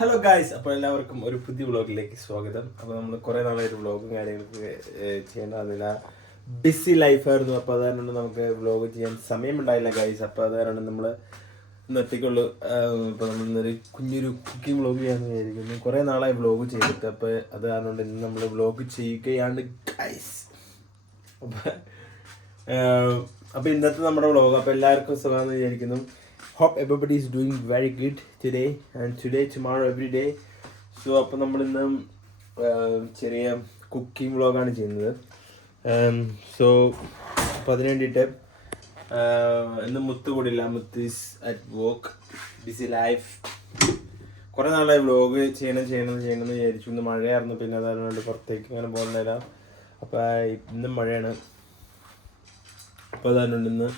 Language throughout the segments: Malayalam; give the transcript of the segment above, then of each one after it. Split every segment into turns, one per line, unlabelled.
ഹലോ ഗായ്സ് അപ്പോൾ എല്ലാവർക്കും ഒരു പുതിയ വ്ളോഗിലേക്ക് സ്വാഗതം. അപ്പോൾ നമ്മൾ കുറേ നാളായിട്ട് വ്ളോഗും കാര്യങ്ങളൊക്കെ ചെയ്യേണ്ടതില്ല ബിസി ലൈഫായിരുന്നു അപ്പോൾ അത് കാരണം നമുക്ക് വ്ളോഗ് ചെയ്യാൻ സമയമുണ്ടായില്ല ഗായ്സ് അപ്പോൾ അത് കാരണം നമ്മൾ ഇപ്പോൾ നമ്മൾ ഇന്നൊരു കുഞ്ഞൊരു കുക്കിംഗ് വ്ളോഗ് ചെയ്യാൻ വിചാരിക്കുന്നു. കുറേ നാളായി വ്ളോഗ് ചെയ്തിട്ട്. അപ്പോൾ അത് കാരണം ഇന്ന് നമ്മൾ വ്ളോഗ് ചെയ്യുകയാണ് ഗായ്സ് അപ്പോൾ അപ്പോൾ ഇന്നത്തെ നമ്മുടെ വ്ളോഗ്. അപ്പോൾ എല്ലാവർക്കും സുഖമാണെന്ന് വിചാരിക്കുന്നു. Hope everybody is doing very good today and today tomorrow every day so അപ്പോൾ നമ്മൾ ഇന്ന് ചെറിയ കുക്കിംഗ് വ്ളോഗാണ് ചെയ്യുന്നത്. സോ അപ്പോൾ അതിന് വേണ്ടിയിട്ട് ഇന്ന് മുത്ത് കൂടില്ല Muthu is at work busy life കുറേ നാളായി വ്ളോഗ് ചെയ്യണം ചെയ്യണം ചെയ്യണം എന്ന് വിചാരിച്ചു. ഇന്ന് മഴയായിരുന്നു. പിന്നെ അതുകൊണ്ട് പുറത്തേക്ക് ഇങ്ങനെ പോകുന്നില്ല. അപ്പോൾ ഇന്നും മഴയാണ്. അപ്പോൾ അതുകൊണ്ട് ഇന്ന്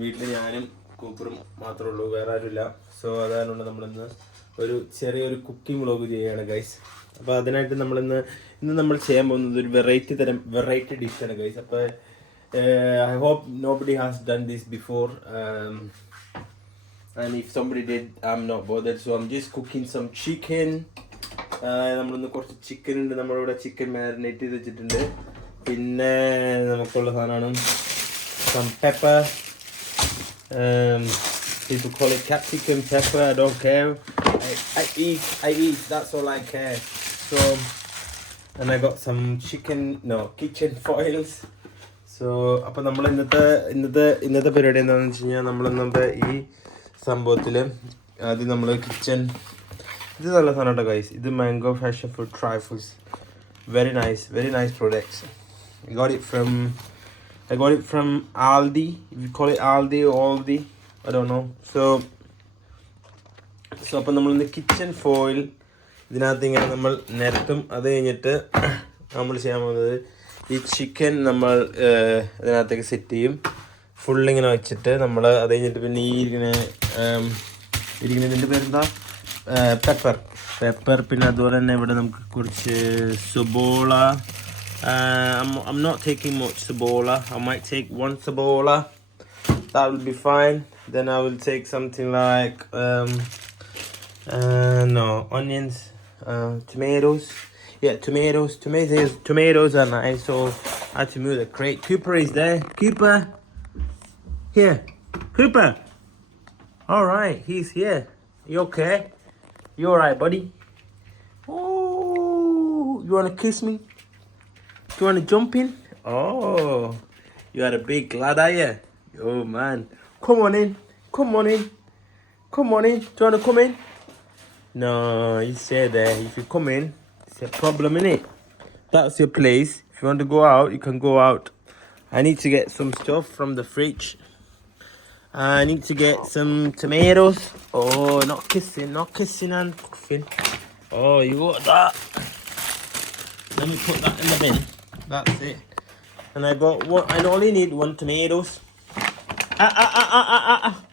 വീട്ടിൽ ഞാനും കൂപ്പറും മാത്രമേ ഉള്ളൂ വേറെ ആരുമില്ല സോ അതായതുകൊണ്ട് നമ്മളിന്ന് ഒരു ചെറിയൊരു കുക്കിംഗ് വ്ളോഗ് ചെയ്യുകയാണ് ഗൈസ് അപ്പോൾ അതിനായിട്ട് നമ്മളിന്ന് ഇന്ന് നമ്മൾ ചെയ്യാൻ പോകുന്നത് ഒരു വെറൈറ്റി തരം വെറൈറ്റി ഡിഷാണ് ഗൈസ് അപ്പോൾ I hope nobody has done this before and if somebody did, I'm not bothered. So I'm just just cooking some chicken നമ്മളിന്ന് കുറച്ച് ചിക്കൻ ഉണ്ട്. നമ്മളിവിടെ ചിക്കൻ മാരിനേറ്റ് ചെയ്ത് വെച്ചിട്ടുണ്ട്. പിന്നെ നമുക്കുള്ള സാധനമാണ് some pepper people call it capsicum pepper I don't care. I, I eat I eat that's all I care. So and I got some chicken no kitchen foils. So അപ്പോൾ നമ്മൾ ഇന്നത്തെ ഇന്നത്തെ ഇന്നത്തെ പരിപാടി എന്താണെന്ന് വെച്ച് കഴിഞ്ഞാൽ നമ്മൾ ഇന്നത്തെ ഈ സംഭവത്തിൽ ആദ്യം നമ്മൾ കിച്ചൺ ഇത് നല്ല സാധനം കേട്ടോ ഗൈസ് ഇത് mango fashion food trifles very nice very nice products got it from I got it from Aldi. If you call it Aldi or Aldi, I don't know. So so അപ്പം നമ്മൾ ഇന്ന് കിച്ചൺ ഫോയിൽ ഇതിനകത്ത് ഇങ്ങനെ നമ്മൾ നിരത്തും അത് കഴിഞ്ഞിട്ട് നമ്മൾ ചെയ്യാൻ പോകുന്നത് ഈ ചിക്കൻ നമ്മൾ ഇതിനകത്തേക്ക് സെറ്റ് ചെയ്യും ഫുൾ ഇങ്ങനെ വെച്ചിട്ട് നമ്മൾ അത് കഴിഞ്ഞിട്ട് പിന്നെ ഈ ഇങ്ങനെ ഏം, ഇരിക്കുന്ന ഇതിന്റെ പേരെന്താ പെപ്പർ പെപ്പർ പിന്നെ അതുപോലെ തന്നെ ഇവിടെ നമുക്ക് കുറച്ച് സുബോള Uh, I'm, I'm not taking much sabola. I might take one sabola. That will be fine. Then I will take something like um, uh, no onions, uh, tomatoes. Yeah, tomatoes. Tomatoes. Tomatoes are nice. So I have to move the crate. Cooper is there. Cooper, here. Cooper. All right, he's here. You okay? You all right, buddy? Oh, you wanna kiss me? You want to jump in? Oh, you are a big lad, are you? Oh man, come on in. Come on in. Come on in. Do you want to come in? No, you said that If you come in, it's a problem, innit? That's your place. If you want to go out, you can go out. I need to get some stuff from the fridge. I need to get some tomatoes. Oh, not kissing, not kissing and coughing. Oh, you got that. Let me put that in the bin. That's it. And I got one. I only need one tomatoes. Ah ah ah ah ah ah. ah.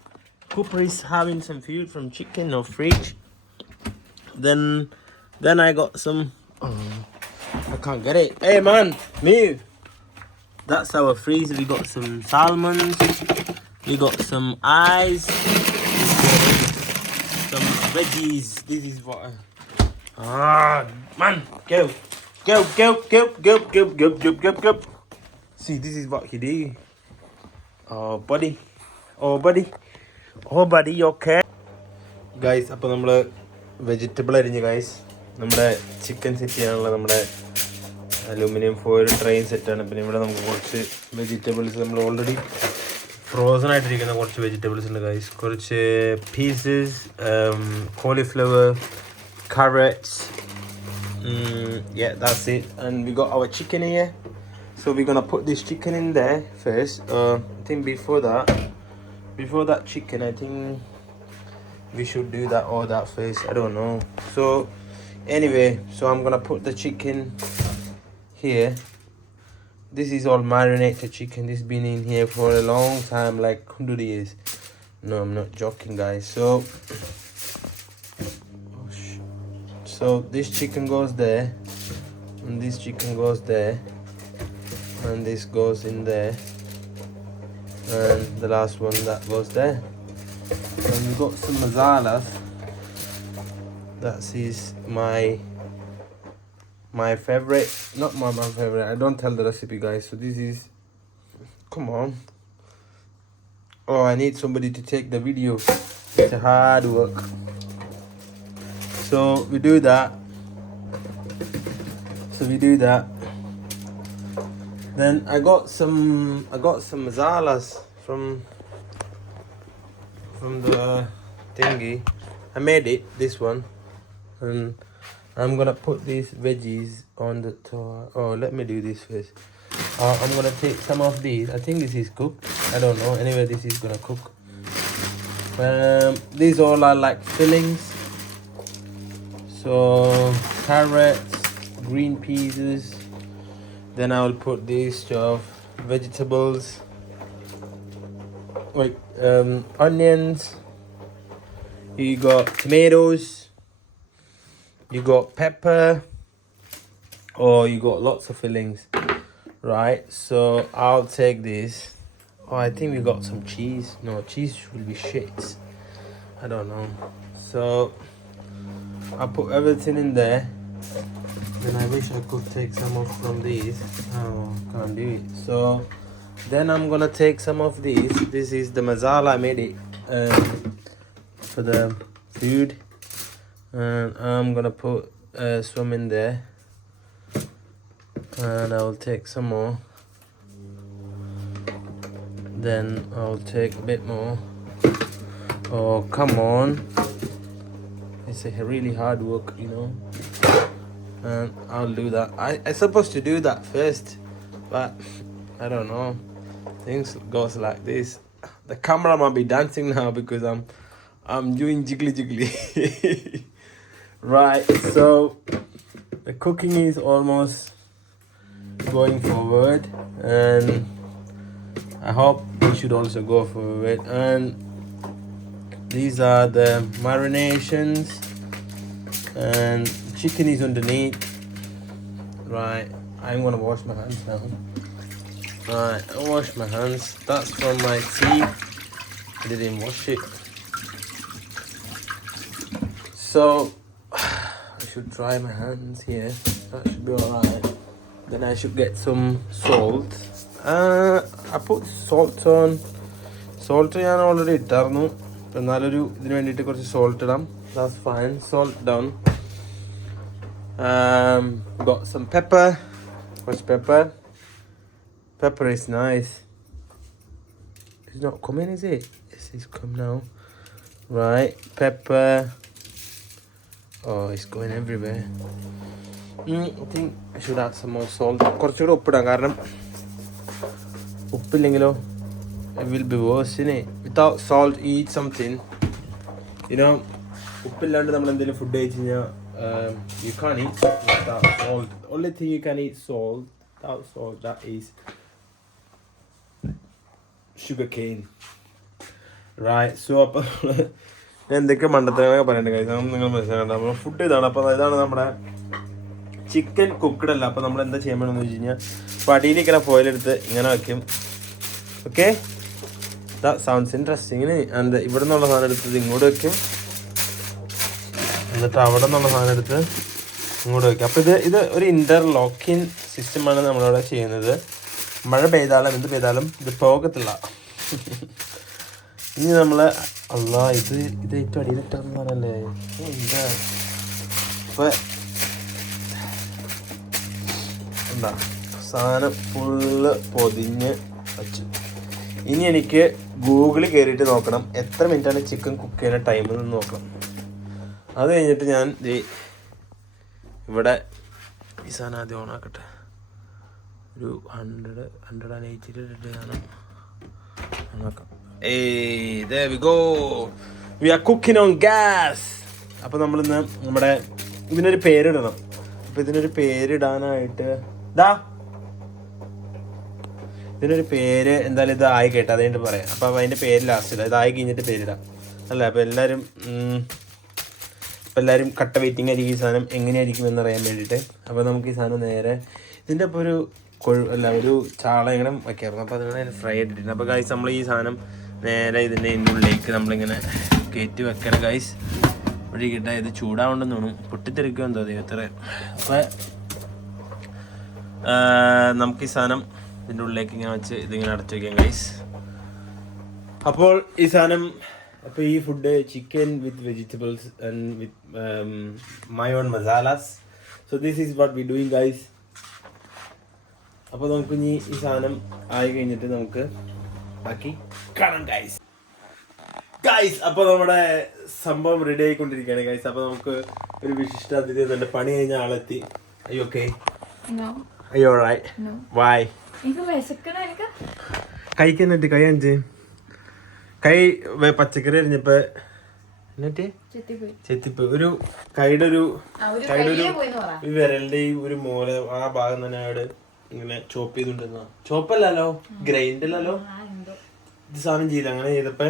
Cooper is having some food from chicken or fridge. Then, then I got some. Oh, I can't get it. Hey man, move. That's our freezer. We got some salmons. We got some eyes. Some veggies. This is what. I, Ah, man, go. Go, go, go, go, go, go, go, go, go. See, this is what he did. Oh, buddy. Oh, buddy. Oh, buddy, okay? Guys അപ്പോൾ നമ്മൾ വെജിറ്റബിൾ അരിഞ്ഞ് ഗൈസ് നമ്മുടെ ചിക്കൻ സെറ്റ് ചെയ്യാനുള്ള നമ്മുടെ അലൂമിനിയം ഫോയിൽ ട്രെയിൻ സെറ്റാണ് പിന്നെ ഇവിടെ നമുക്ക് കുറച്ച് വെജിറ്റബിൾസ് നമ്മൾ ഓൾറെഡി ഫ്രോസൺ ആയിട്ടിരിക്കുന്ന കുറച്ച് വെജിറ്റബിൾസ് ഉണ്ട് ഗൈസ് കുറച്ച് pieces cauliflower carrots. Mm, yeah, that's it. And we got our chicken here. So we're gonna put this chicken in there first. Uh, I think before that, before that chicken, I think we should do that or that first. I don't know. So anyway, so I'm gonna put the chicken here. This is all marinated chicken. This been in here for a long time, like 100 years. No, I'm not joking, guys. So So this chicken goes there, and this chicken goes there, and this goes in there, and the last one that goes there. And we got some masalas. that is my my favorite. Not my, my favorite. I don't tell the recipe guys so this is come on. Oh i need somebody to take the video. It's a hard work so we do that so we do that then i got some i got some masalas from from the thingy i made it this one and I'm gonna put these veggies on the top. Oh, let me do this first. Uh, I'm gonna take some of these. I think this is cooked. I don't know. Anyway, this is gonna cook. Um, these all are like fillings. So carrots, green peas. Then I will put this stuff, vegetables, like um, onions. You got tomatoes. You got pepper. Or you got lots of fillings. Right so i'll take this. Oh i think we got some cheese. No cheese will be shit. I don't know. So i'll put everything in there. Then i wish i could take some of from these. Oh can't do it. So then i'm gonna take some of these. This is the masala i made it um, for the food. And I'm gonna put uh, some in there. And I'll take some more. Then I'll take a bit more. Oh come on it's a really hard work you know. And I'll do that. I, I supposed to do that first but I don't know. Things goes like this. The camera might be dancing now because I'm I'm doing jiggly jiggly. Right, so the cooking is almost going forward, and I hope we should also go forward. And these are the marinations, and chicken is underneath. Right, I'm gonna wash my hands now. Right, I wash my hands. That's from my tea. I didn't wash it. So I should dry my hands here. That should be alright. Then I should get some salt. Uh, I put salt on. Salt ഞാൻ ഓൾറെഡി ഇട്ടായിരുന്നു അപ്പം എന്നാലൊരു ഇതിന് വേണ്ടിയിട്ട് കുറച്ച് സോൾട്ട് ഇടാം that's fine salt down got some pepper what's pepper pepper is nice it's not coming is it yes it's come now right pepper Oh, it's going everywhere. Mm, I think I should add some more salt. കുറച്ചുകൂടെ ഉപ്പിടാം കാരണം ഉപ്പില്ലെങ്കിലോ It will be worse in. Without salt, eat something. You know, ഉപ്പില്ലാണ്ട് നമ്മൾ എന്തെങ്കിലും ഫുഡ് കഴിച്ച് കഴിഞ്ഞാൽ you can't eat without salt. Only thing you can eat salt without salt that is sugar cane. Right, so അപ്പോൾ എന്തൊക്കെ മണ്ടത്തരങ്ങളൊക്കെ പറയണ്ട കാര്യം നിങ്ങൾ മനസ്സിലാക്കണ്ട നമ്മൾ ഫുഡ് ഇതാണ് അപ്പോൾ ഇതാണ് നമ്മുടെ ചിക്കൻ കുക്കഡ് അല്ല അപ്പോൾ നമ്മൾ എന്താ ചെയ്യണമെന്ന് വെച്ച് കഴിഞ്ഞാൽ അടിയിലിരിക്കുന്ന ഫോയിലെടുത്ത് ഇങ്ങനെ വയ്ക്കും ഓക്കെ സൗണ്ട്സ് ഇൻട്രസ്റ്റിങ്ങിന് എന്താ ഇവിടെ നിന്നുള്ള സാധനം എടുത്തത് ഇങ്ങോട്ട് വെക്കും. എന്നിട്ട് അവിടെ നിന്നുള്ള സാധനം എടുത്ത് ഇങ്ങോട്ട് വെക്കും. അപ്പോൾ ഇത് ഇത് ഒരു ഇന്റർലോക്കിൻ സിസ്റ്റമാണ് നമ്മളിവിടെ ചെയ്യുന്നത്. മഴ പെയ്താലും എന്ത് പെയ്താലും ഇത് പോകത്തില്ല. ഇനി നമ്മൾ അല്ല ഇത് ഇത് ഏറ്റവും അടിയിലിട്ടാന്നല്ലേ എന്താ ഇപ്പൊ എന്താ? സാധനം ഫുള്ള് പൊതിഞ്ഞ് വച്ചു. ഇനി എനിക്ക് ഗൂഗിളിൽ കയറിയിട്ട് നോക്കണം. എത്ര മിനിറ്റാണ് ചിക്കൻ കുക്ക് ചെയ്യുന്ന ടൈം എന്ന് നോക്കണം. അത് കഴിഞ്ഞിട്ട് ഞാൻ ഇവിടെ ഈ സാധനം ആദ്യം ഓണാക്കട്ടെ ഒരു ഹൺഡ്രഡ് ഹൺഡ്രഡ് ആൻഡ് എയ്റ്റി ആണ്. ഓണാക്കാം ഏയ് there we we are cooking on gas. അപ്പോൾ നമ്മളിന്ന് നമ്മുടെ ഇതിനൊരു പേരിടണം. അപ്പോൾ ഇതിനൊരു പേരിടാനായിട്ട് ദാ ഇതിനൊരു പേര് എന്തായാലും ഇത് ആയി കേട്ടോ അതുകൊണ്ട് പറയാം. അപ്പോൾ അതിന്റെ പേര് ലാസ്റ്റ് ഇടാം ഇതായി കഴിഞ്ഞിട്ട് പേരിടാം. അല്ല? അപ്പോൾ എല്ലാവരും അപ്പോൾ എല്ലാവരും കട്ട വെയിറ്റിംഗ് ആയിരിക്കും ഈ സാധനം എങ്ങനെയായിരിക്കും എന്നറിയാൻ വേണ്ടിയിട്ട്. അപ്പോൾ നമുക്ക് ഈ സാധനം നേരെ ഇതിന്റെ ഇപ്പോൾ ഒരു കൊഴു അല്ല ഒരു ചാള ഇങ്ങനെ വയ്ക്കായിരുന്നു അപ്പോൾ അതിനെ ഫ്രൈ ഇട്ടിട്ടുണ്ട് അപ്പോൾ ഗൈസ് നമ്മൾ ഈ സാധനം നേരെ ഇതിന്റെ ഉള്ളിലേക്ക് നമ്മളിങ്ങനെ കയറ്റി വെക്കണം ഗൈസ് ഒഴിക്കട്ടെ ഇത് ചൂടാവുണ്ടെന്ന് തോന്നും പൊട്ടിത്തെറിക്കുമെന്ന് എന്തോ എത്ര അപ്പോൾ നമുക്ക് ഈ സാധനം ഇതിന്റെ ഉള്ളിലേക്ക് ഇങ്ങനെ വെച്ച് ഇതിങ്ങനെ അടച്ചു വയ്ക്കാം ഗൈസ് അപ്പോൾ ഈ സാധനം അപ്പോൾ ഈ food chicken with vegetables and with my own masalas so this is what we doing guys അപ്പോൾ നമുക്ക് ഇനി ഈ സാധനം ആയി കഴിഞ്ഞിട്ട് നമുക്ക് ബാക്കി കാണാം ഗൈസ് ഗൈസ് അപ്പോൾ നമ്മുടെ സംഭവം റെഡി ആയിക്കൊണ്ടിരിക്കുകയാണ് ഗൈസ് അപ്പോൾ നമുക്ക് ഒരു വിശിഷ്ട അതിഥി തന്നെ പണി കഴിഞ്ഞ ആളെത്തി. അയ്യോ ഓക്കെ അയ്യോ റൈറ്റ്
no.
കൈക്ക് എന്നിട്ട് കൈ അഞ്ച് കൈ പച്ചക്കറി എറിഞ്ഞപ്പോ എന്നിട്ട് ചെത്തിപ്പ് ഒരു കൈയുടെ ഒരു കൈയുടെ ഒരു. ഈ വിരലിന്റെ ഒരു മൂല ആ ഭാഗം തന്നെ അവിടെ ഇങ്ങനെ ചോപ്പ് ചെയ്തുണ്ടെന്ന ചോപ്പല്ലല്ലോ ഗ്രൈൻഡല്ലല്ലോ
ആ, എന്തോ.
ഇത് സാധനം ചെയ്ത് അങ്ങനെ ചെയ്തപ്പോ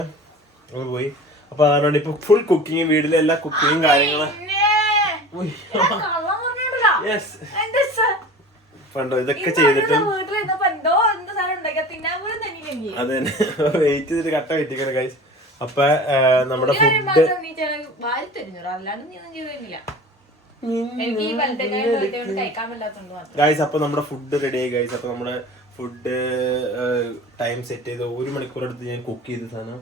അത് പോയി. അപ്പൊ അതുകൊണ്ട് ഇപ്പൊ ഫുൾ കുക്കിംഗ് വീട്ടിലെ എല്ലാ കുക്കിങ്ങും കാര്യങ്ങളും. യെസ് പണ്ടോ ഇതൊക്കെ ചെയ്തിട്ട്
വീട്ടിലിരുന്നപ്പോ എന്തോ എന്ത് സാധനം ഉണ്ടാക്കിയ തിന്നാൻ പോലും തന്നില്ലെങ്കിൽ
അത് തന്നെ വെയിറ്റ് ചെയ്തിട്ട് കട്ട വെയിറ്റിക്കണം ഗൈസ് അപ്പൊ നമ്മുടെ
ഒരു
ഫുഡ് ഗൈസ് അപ്പൊ നമ്മുടെ ഫുഡ് റെഡി ആയി ഗൈസ് അപ്പൊ നമ്മുടെ ഫുഡ് ടൈം സെറ്റ് ചെയ്ത് ഒരു മണിക്കൂർ എടുത്ത് ഞാൻ കുക്ക് ചെയ്ത സാധനം.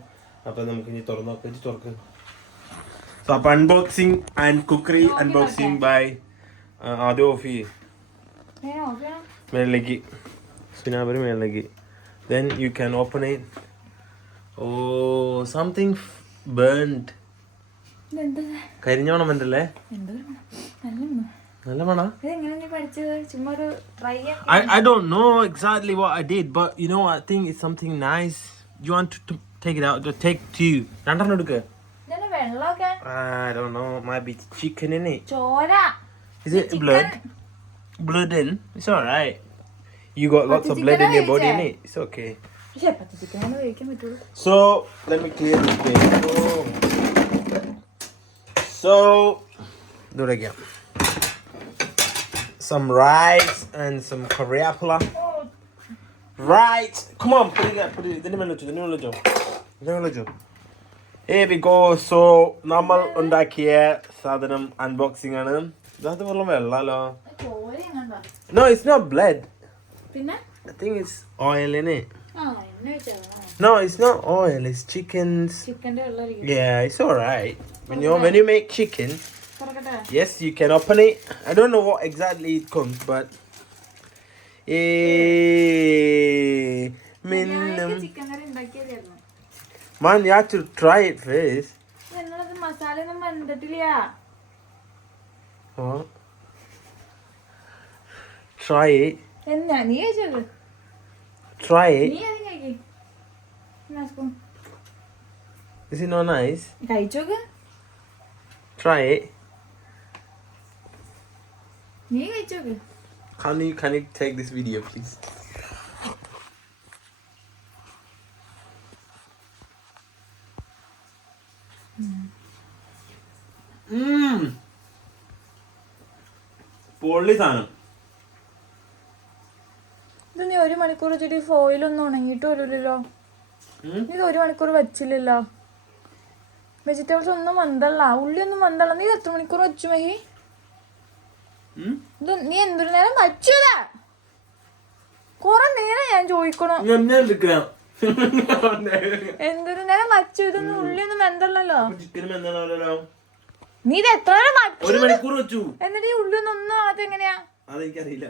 അപ്പൊ നമുക്ക് ഇനി തുറന്നു വെച്ച് ഇജ്ജ് തുറക്ക്. സോ അപ്പൊ unboxing and cookery unboxing by ആദ്യം ഓഫ് ചെയ്യ്.
ചെയ്യണം.
മേളിലേക്ക്. സുനാബരി മേളിലേക്ക്. Then you can open it oh something burned
ഇതെന്താ?
കരിഞ്ഞോണം ഉണ്ടല്ലേ
എന്തോ ഒരു മണം. നല്ല മണം.
നല്ല മണ
ഇതെങ്ങനെ നീ പഠിച്ചത് ചുമ്മാ ഒരു try
I, I don't know exactly what I did, but you know, I think it's something nice. You want to, to take it out? To take two. രണ്ടെണ്ണം എടുക്ക
ഇതന്നെ വെള്ളമൊക്കെ
I don't know. Might be chicken in it.
ചോര
Is it blood? Blood in? It's alright. You got lots of blood in your body in it. It's okay.
പക്ഷെ പച്ച ചിക്കൻ കൊണ്ട് കഴിക്കാൻ പറ്റുള്ളൂ
So let me clear this thing. Oh. So do it again. Some rice and some coriander. Right. Come on, put it put it. ഇതിന്റെ മേലെ വെച്ചോ, ഇതിന്റെ മേലെ വെച്ചോ. ഇതിന്റെ മേലെ വെച്ചോ. Here we go. So നമ്മൾ ഉണ്ടാക്കിയ സാധനം അൺബോക്സിംഗ് ആണ് ഇതത് വെള്ളം വെള്ളാലോ
ചോര എങ്ങാണ്ടാ പിന്നെ
I think it's oil in it.
ആ എണ്ണ വെച്ചാ
No, it's not oil. It's chicken's
ചിക്കന്റെ വെള്ളം
Yeah, it's alright. When you when you make chicken,
തുറക്കട്ടെ
yes, you can open it. I don't know what exactly it comes, but eh, minimum.
Chicken curry ഉണ്ടാക്കിയതായിരുന്നു
Man, you have to try it first.
എന്നോടത് masala ഒന്നും വന്നിട്ടില്ല
What? Try it.
എന്നാ നീ കഴിച്ചത്
Try
നീ
it.
അത് കഴിക്ക് എന്നാ spoon.
Is it not nice?
കഴിച്ചോക്ക്
Try it.
നീ കഴിച്ചോക്ക്
Can you can you take this video, please? Mm. പൊള്ളി സാധനം
ഇത് നീ ഒരു മണിക്കൂർ വെച്ചിട്ട് ഫോയിലൊന്നും ഉണങ്ങിയിട്ട് വരില്ലല്ലോ ഇത് ഒരു മണിക്കൂർ വെച്ചില്ലല്ലോ? വെജിറ്റബിൾസ് ഒന്നും വന്തല്ല. ഉള്ളി ഒന്നും വന്തല്ല. നീ എത്ര മണിക്കൂർ വെച്ചു മഹി? ഇത് നീ എന്തൊരു നേരം വച്ചതാ കൊറേ നേരം ഞാൻ ചോദിക്കണം. എന്തൊരു നേരം വച്ചു? ഇതൊന്നും ഉള്ളി ഒന്നും വെന്തല്ലല്ലോ. നീ ഇത് എത്ര നേരം വച്ചു? എന്നിട്ട് ഈ ഉള്ളി ഒന്നും ആവാത്ത എങ്ങനെയാ?
അതെനിക്കറിയില്ല.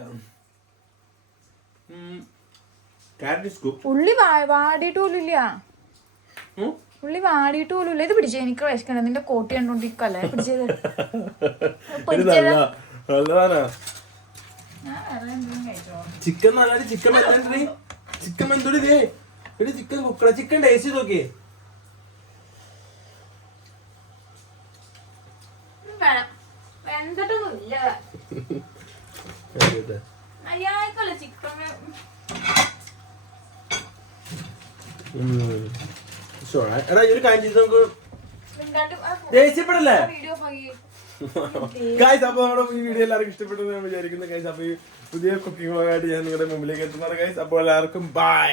ഉള്ളി വാടിയിട്ട് പോലും ഇല്ല ഉള്ളി വാടിയിട്ട് പോലും ഇത് പിടിച്ചേ എനിക്ക് വിശക്കണ്ട. നിന്റെ കോട്ടി കണ്ടോണ്ടിരിക്കല്ലേ പിടിച്ചത്
ചിക്കൻ ചിക്കൻ ചിക്കൻ ഇതേ ചിക്കൻ കുക്കട ചിക്കൻ ടേസ്റ്റ് ചെയ്ത് നോക്കിയേ
വെന്തട്ടൊന്നും ഇല്ല. അയ്യായിക്കല്ല ചിക്കൻ
എടാ ഈ ഒരു കാര്യം ചെയ്ത് നമുക്ക് ദേഷ്യപ്പെടല്ലേ?
വീഡിയോ
ഗായ്സ് അപ്പൊ നമ്മുടെ ഈ വീഡിയോ എല്ലാവർക്കും ഇഷ്ടപ്പെട്ടു ഞാൻ വിചാരിക്കുന്നു. ഗൈസ് അപ്പൊ ഈ പുതിയ കുക്കിംഗ് ആയിട്ട് ഞാൻ നിങ്ങളുടെ മുമ്പിലേക്ക് എത്തുന്നതാണ്. ഗൈസ് അപ്പോൾ എല്ലാവർക്കും ബൈ